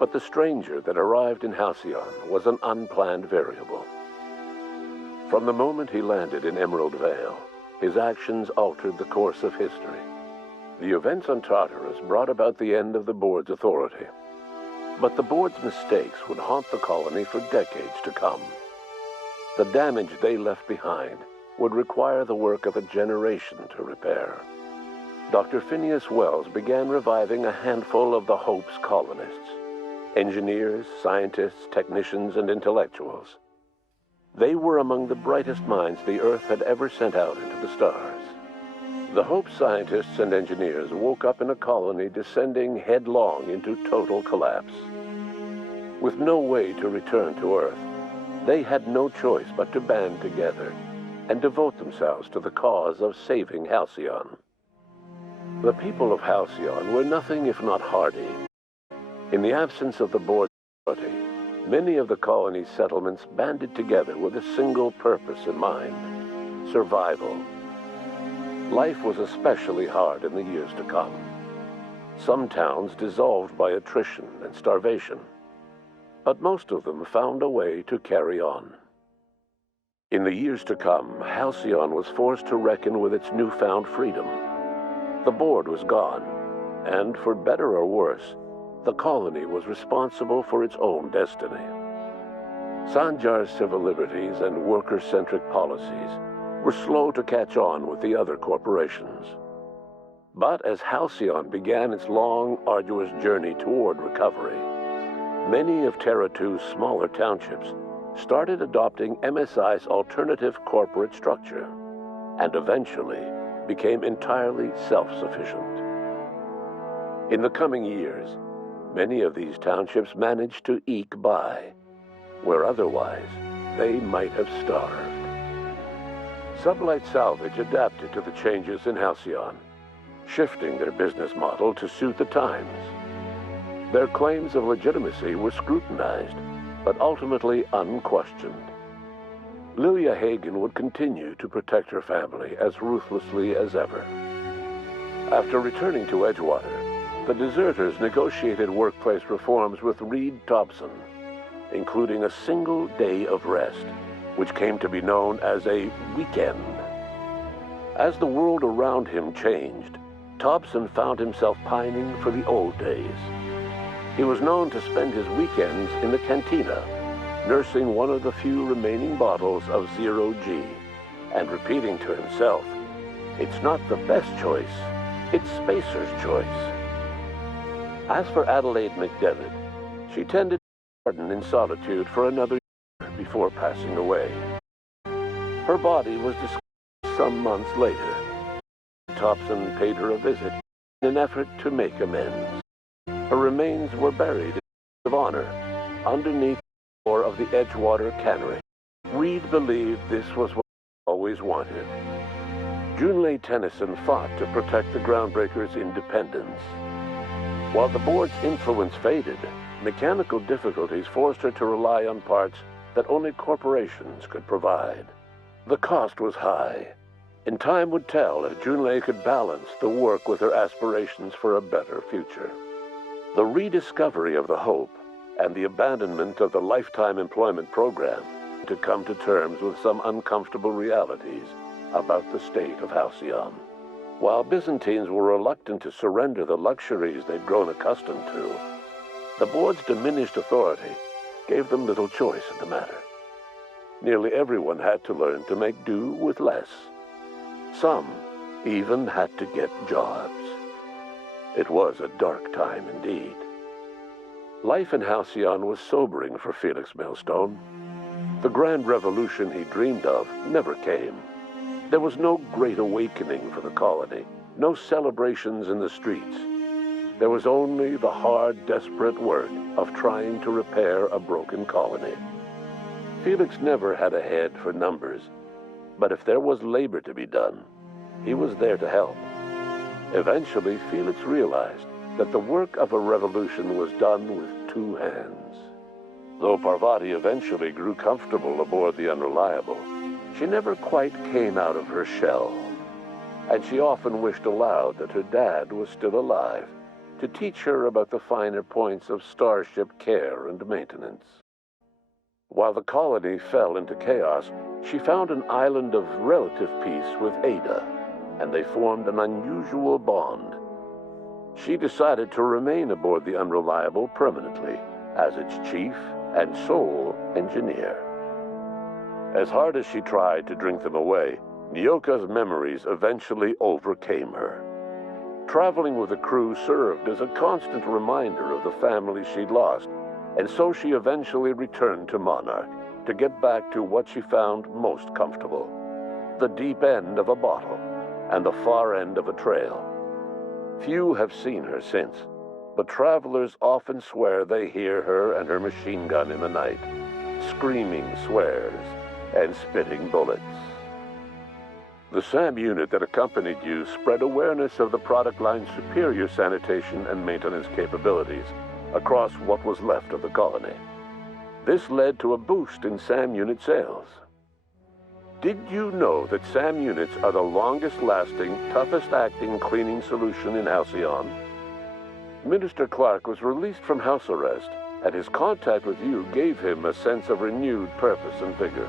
But the stranger that arrived in Halcyon was an unplanned variable. From the moment he landed in Emerald Vale, his actions altered the course of history. The events on Tartarus brought about the end of the board's authority. But the board's mistakes would haunt the colony for decades to come. The damage they left behind would require the work of a generation to repair. Dr. Phineas Wells began reviving a handful of the Hope's colonists. Engineers, scientists, technicians, and intellectuals. They were among the brightest minds the Earth had ever sent out into the stars. The Hope scientists and engineers woke up in a colony descending headlong into total collapse. With no way to return to Earth, they had no choice but to band together and devote themselves to the cause of saving Halcyon. The people of Halcyon were nothing if not hardy. In the absence of the board's authority, many of the colony's settlements banded together with a single purpose in mind: survival. Life was especially hard in the years to come. Some towns dissolved by attrition and starvation, but most of them found a way to carry on. In the years to come, Halcyon was forced to reckon with its newfound freedom. The board was gone, and for better or worse, the colony was responsible for its own destiny. Sanjar's civil liberties and worker-centric policies were slow to catch on with the other corporations. But as Halcyon began its long, arduous journey toward recovery, many of Terra 2's smaller townships started adopting MSI's alternative corporate structure, and eventually became entirely self-sufficient. In the coming years, many of these townships managed to eke by, where otherwise they might have starved. Sublight Salvage adapted to the changes in Halcyon, shifting their business model to suit the times. Their claims of legitimacy were scrutinized, but ultimately unquestioned. Lilia Hagen would continue to protect her family as ruthlessly as ever. After returning to Edgewater, the deserters negotiated workplace reforms with Reed Thompson, including a single day of rest, which came to be known as a weekend. As the world around him changed, Thompson found himself pining for the old days. He was known to spend his weekends in the cantina, nursing one of the few remaining bottles of Zero-G, and repeating to himself, "It's not the best choice, it's Spacer's choice." As for Adelaide McDevitt, she tended to garden in solitude for another year before passing away. Her body was discovered some months later. Thompson paid her a visit in an effort to make amends. Her remains were buried in a place of honor underneath the floor of the Edgewater Cannery. Reed believed this was what he always wanted. Junlei Tennyson fought to protect the Groundbreakers' independence. While the board's influence faded, mechanical difficulties forced her to rely on parts that only corporations could provide. The cost was high, and time would tell if Junlei could balance the work with her aspirations for a better future. The rediscovery of the Hope and the abandonment of the lifetime employment program to come to terms with some uncomfortable realities about the state of Halcyon. While Byzantines were reluctant to surrender the luxuries they'd grown accustomed to, the board's diminished authority gave them little choice in the matter. nearly everyone had to learn to make do with less. Some even had to get jobs. It was a dark time indeed. Life in Halcyon was sobering for Felix Millstone. The grand revolution he dreamed of never came. There was no great awakening for the colony, no celebrations in the streets. There was only the hard, desperate work of trying to repair a broken colony. Felix never had a head for numbers, but if there was labor to be done, he was there to help. Eventually, Felix realized that the work of a revolution was done with two hands. Though Parvati eventually grew comfortable aboard the Unreliable, she never quite came out of her shell. And she often wished aloud that her dad was still alive to teach her about the finer points of starship care and maintenance. While the colony fell into chaos, she found an island of relative peace with Ada, and they formed an unusual bond. She decided to remain aboard the Unreliable permanently as its chief and sole engineer. As hard as she tried to drink them away, Nyoka's memories eventually overcame her. Traveling with the crew served as a constant reminder of the family she'd lost, and so she eventually returned to Monarch to get back to what she found most comfortable: the deep end of a bottle and the far end of a trail. Few have seen her since, but travelers often swear they hear her and her machine gun in the night, screaming swears and spitting bullets. The SAM unit that accompanied you spread awareness of the product line's superior sanitation and maintenance capabilities across what was left of the colony. This led to a boost in SAM unit sales. Did you know that SAM units are the longest-lasting, toughest-acting cleaning solution in Halcyon? Minister Clark was released from house arrest, and his contact with you gave him a sense of renewed purpose and vigor.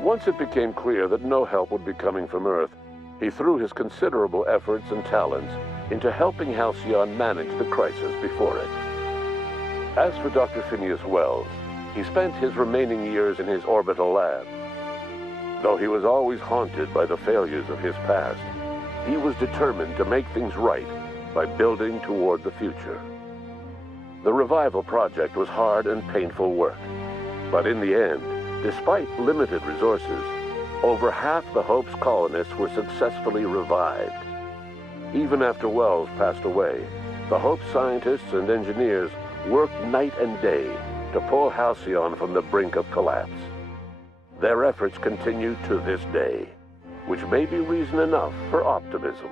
Once it became clear that no help would be coming from Earth, he threw his considerable efforts and talents into helping Halcyon manage the crisis before it. As for Dr. Phineas Wells, he spent his remaining years in his orbital lab. Though he was always haunted by the failures of his past, he was determined to make things right by building toward the future. The revival project was hard and painful work, but in the end, despite limited resources, over half the Hope's colonists were successfully revived. Even after Wells passed away, the Hope scientists and engineers worked night and day to pull Halcyon from the brink of collapse. Their efforts continue to this day, which may be reason enough for optimism.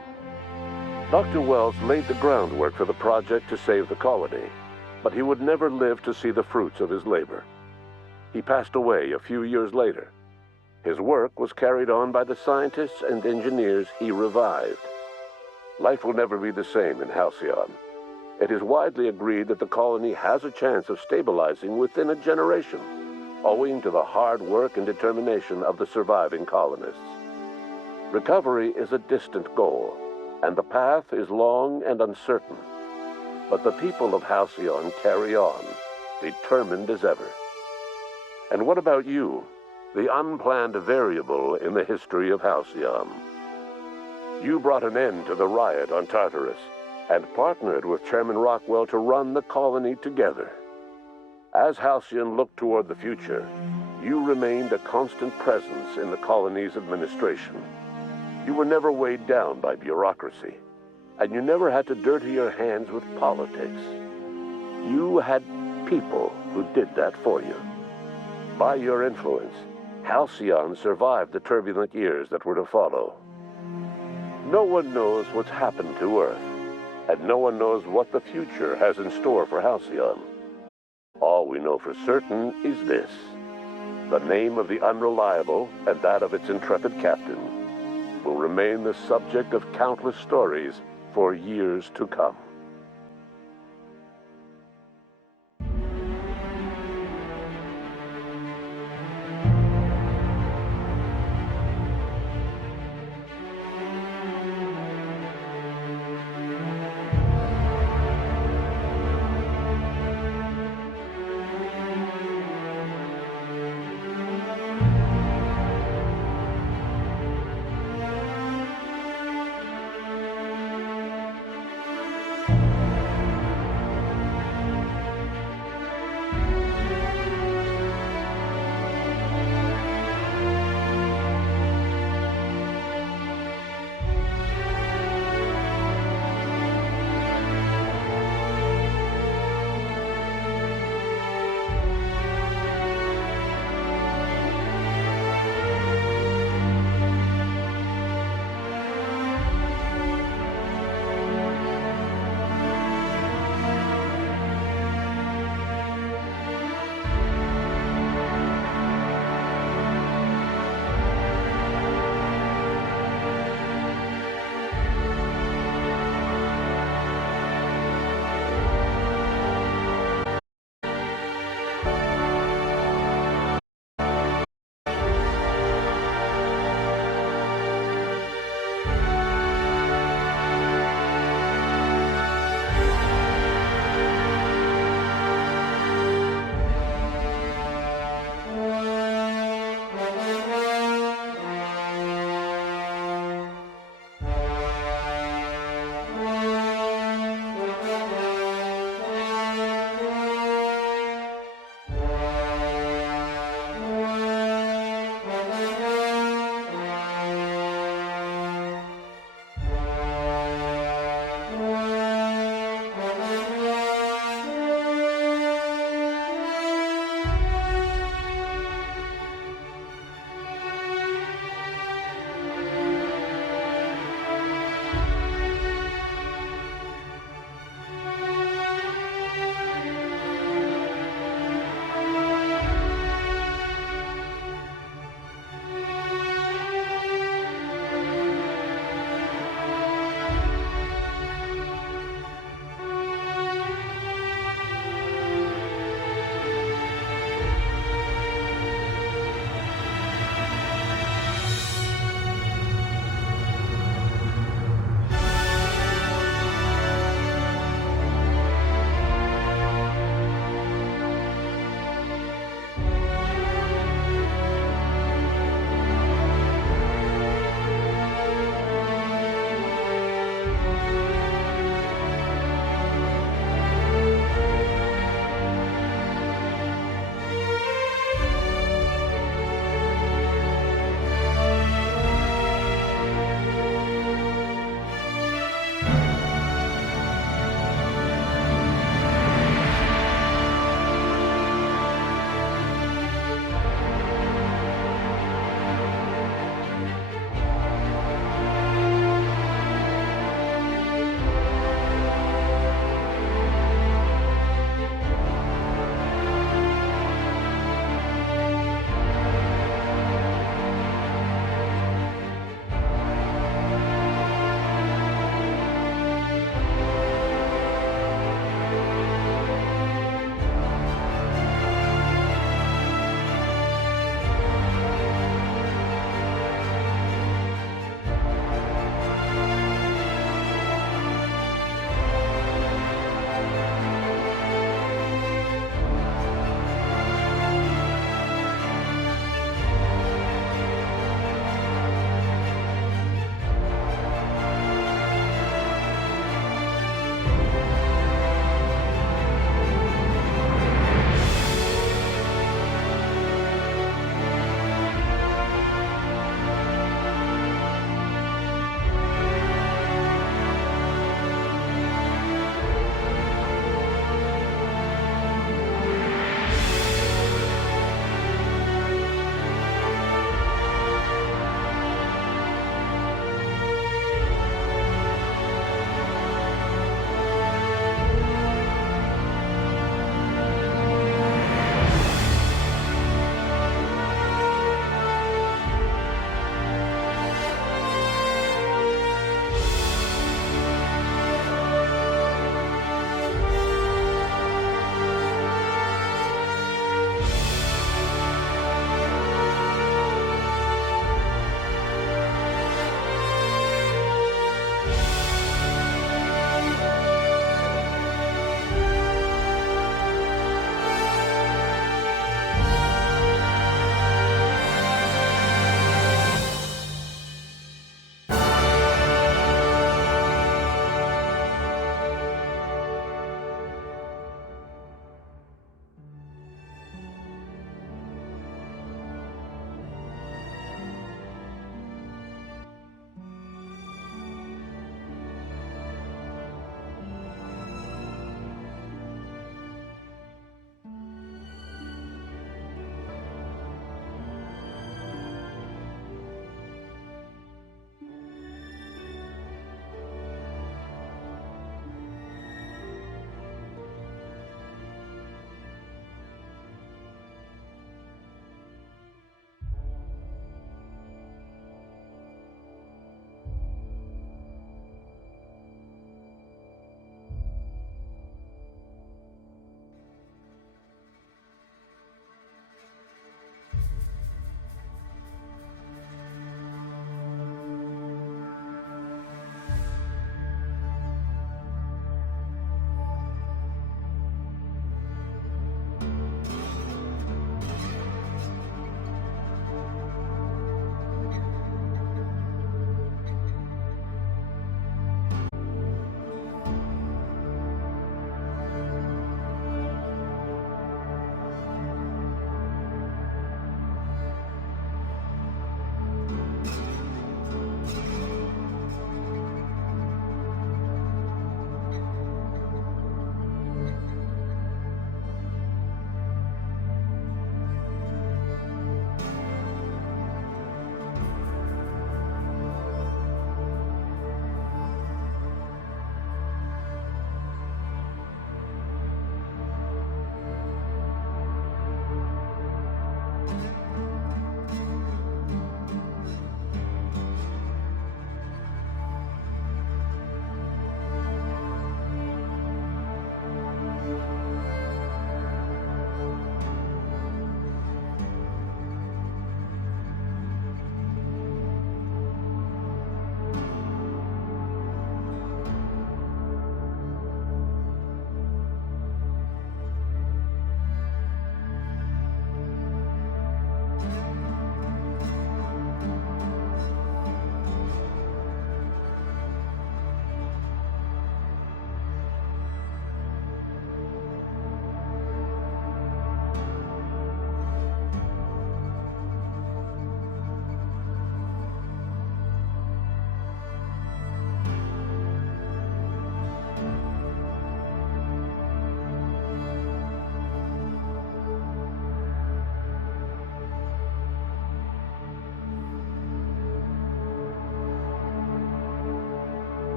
Dr. Wells laid the groundwork for the project to save the colony, but he would never live to see the fruits of his labor. He passed away a few years later. His work was carried on by the scientists and engineers he revived. Life will never be the same in Halcyon. It is widely agreed that the colony has a chance of stabilizing within a generation, owing to the hard work and determination of the surviving colonists. Recovery is a distant goal, and the path is long and uncertain. But the people of Halcyon carry on, determined as ever. And what about you, the unplanned variable in the history of Halcyon? You brought an end to the riot on Tartarus and partnered with Chairman Rockwell to run the colony together. As Halcyon looked toward the future, you remained a constant presence in the colony's administration. You were never weighed down by bureaucracy, and you never had to dirty your hands with politics. You had people who did that for you. By your influence, Halcyon survived the turbulent years that were to follow. No one knows what's happened to Earth, and no one knows what the future has in store for Halcyon. All we know for certain is this: the name of the Unreliable and that of its intrepid captain will remain the subject of countless stories for years to come.